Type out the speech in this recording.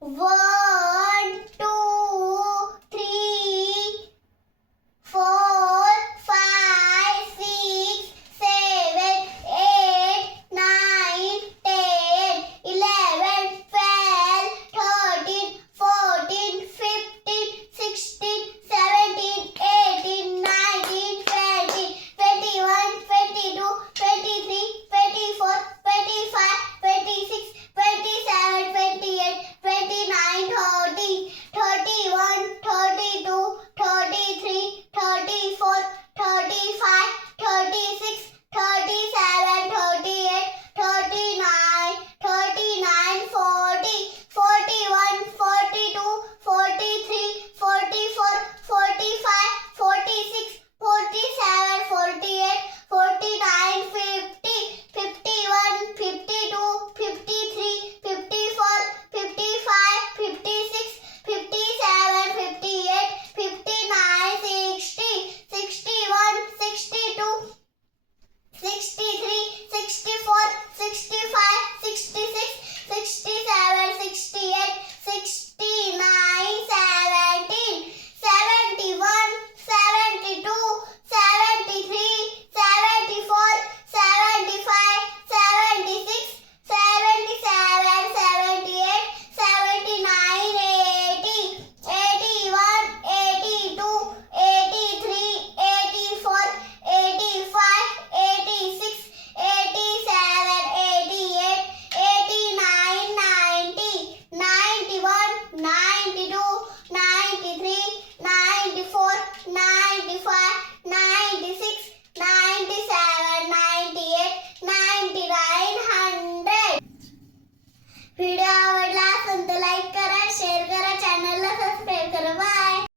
Whoa!